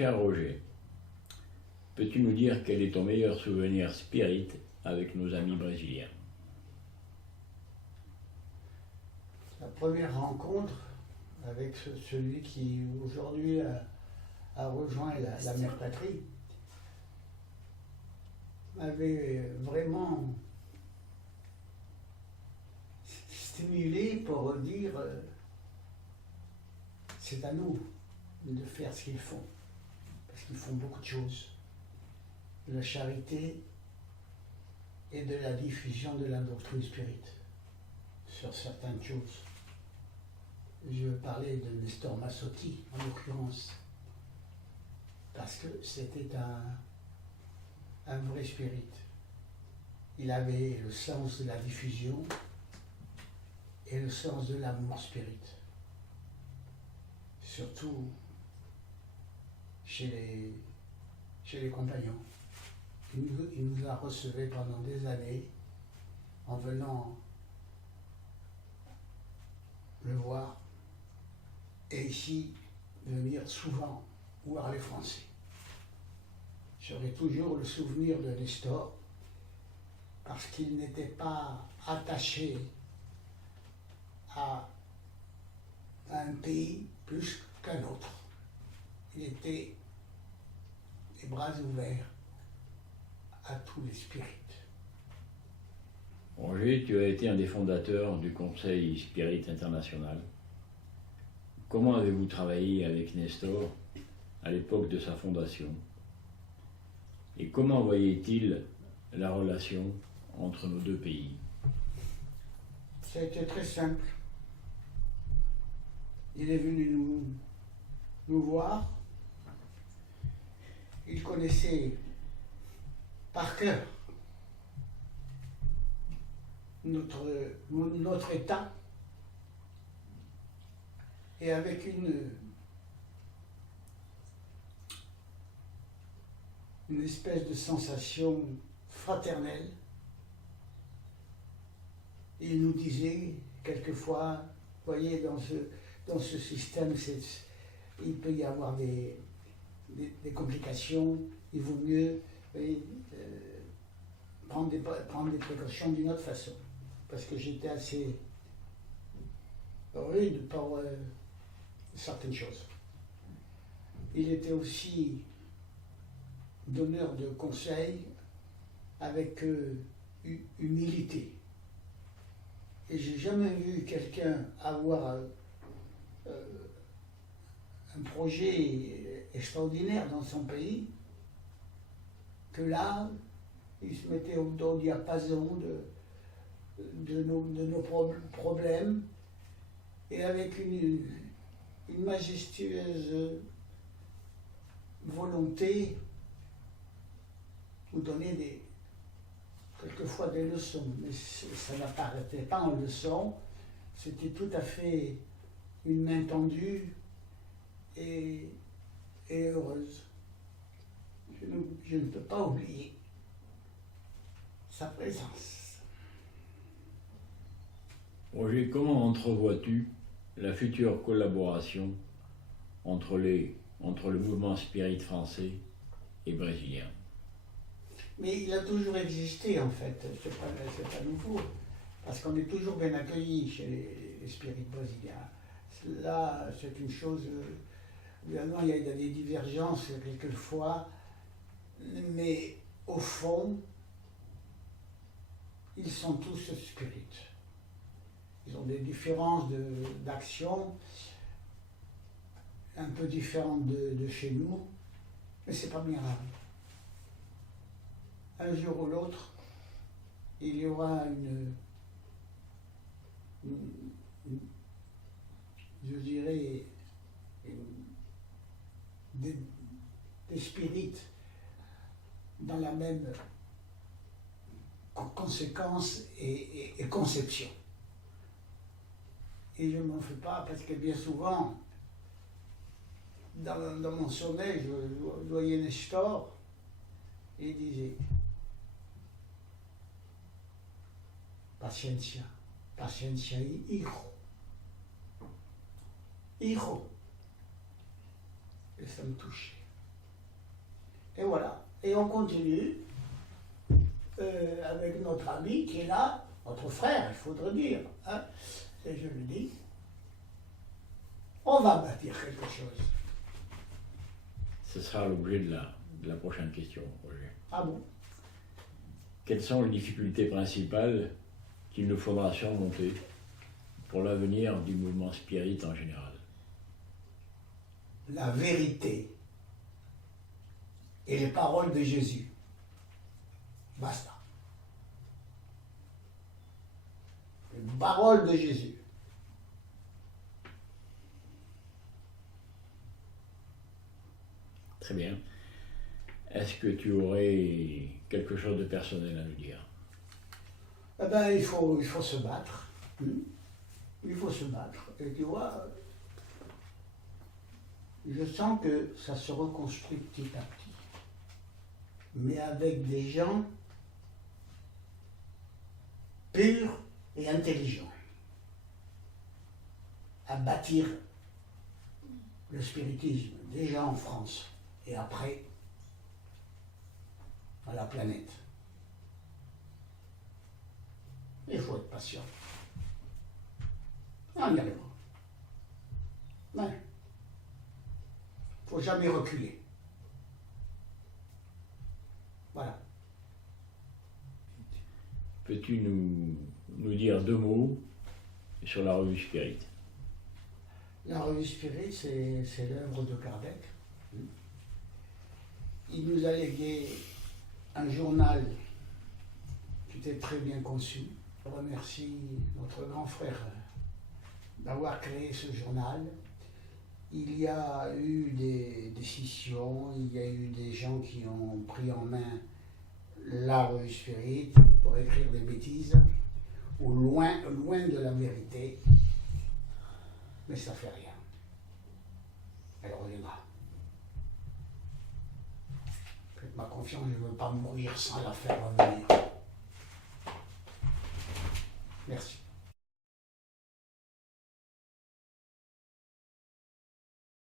Cher Roger, peux-tu nous dire quel est ton meilleur souvenir spirit avec nos amis brésiliens? La première rencontre avec celui qui aujourd'hui a rejoint la mère patrie m'avait vraiment stimulé pour dire c'est à nous de faire ce qu'ils font, parce qu'ils font beaucoup de choses, de la charité et de la diffusion de la doctrine spirit sur certaines choses. Je parlais de Nestor Massotti en l'occurrence, parce que c'était un vrai spirit. Il avait le sens de la diffusion et le sens de l'amour spirit. Surtout chez les compagnons. Il nous a reçus pendant des années en venant le voir et ici venir souvent voir les Français. J'aurai toujours le souvenir de Nestor parce qu'il n'était pas attaché à un pays plus qu'un autre. Il était les bras ouverts à tous les spirites. Roger, tu as été un des fondateurs du Conseil Spirit International. Comment avez-vous travaillé avec Nestor à l'époque de sa fondation? Et comment voyait-il la relation entre nos deux pays? Ça a été très simple. Il est venu nous voir. Il connaissait par cœur notre état et avec une espèce de sensation fraternelle, il nous disait quelquefois, voyez, dans ce système, il peut y avoir des complications, il vaut mieux prendre des précautions d'une autre façon. Parce que j'étais assez rude par certaines choses. Il était aussi donneur de conseils avec humilité. Et j'ai jamais vu quelqu'un avoir un projet extraordinaire dans son pays que là, il se mettait au diapason de nos problèmes et avec une majestueuse volonté nous donner quelquefois des leçons, mais ça n'apparaissait pas en leçons, c'était tout à fait une main tendue et heureuse. Je ne peux pas oublier sa présence. Roger, comment entrevois-tu la future collaboration entre le mouvement spirit français et brésilien? Mais il a toujours existé en fait, c'est pas nouveau, parce qu'on est toujours bien accueillis chez les spirites brésiliens. Là, c'est une chose, évidemment, il y a des divergences quelquefois, mais au fond, ils sont tous spirites. Ils ont des différences d'action un peu différentes de chez nous, mais c'est pas bien grave. Un jour ou l'autre, il y aura je dirais, des spirites dans la même conséquence et conception. Et je ne m'en fais pas parce que bien souvent, dans mon sommeil, je voyais Nestor et il disait Paciencia, paciencia, hijo. Hijo. Et ça me touchait. Et voilà. Et on continue avec notre ami qui est là, notre frère, il faudrait dire. Hein, et je lui dis, on va bâtir quelque chose. Ce sera l'objet de la prochaine question, Roger. Ah bon? Quelles sont les difficultés principales qu'il nous faudra surmonter pour l'avenir du mouvement spirit en général? La vérité et les paroles de Jésus. Basta. Les paroles de Jésus. Très bien. Est-ce que tu aurais quelque chose de personnel à nous dire? Eh ben, il faut se battre. Il faut se battre. Et tu vois, je sens que ça se reconstruit petit à petit. Mais avec des gens purs et intelligents. À bâtir le spiritisme, déjà en France, et après à la planète. Il faut être patient. On y arrivera. Il ne faut jamais reculer. Voilà. Peux-tu nous dire 2 mots sur la revue Spirit? La revue Spirit, c'est l'œuvre de Kardec. Il nous a légué un journal qui était très bien conçu. Je remercie notre grand frère d'avoir créé ce journal. Il y a eu des décisions, il y a eu des gens qui ont pris en main la revue Spirit pour écrire des bêtises, ou loin de la vérité, mais ça fait rien. Elle reviendra. Faites-moi confiance, je ne veux pas mourir sans la faire revenir. Merci.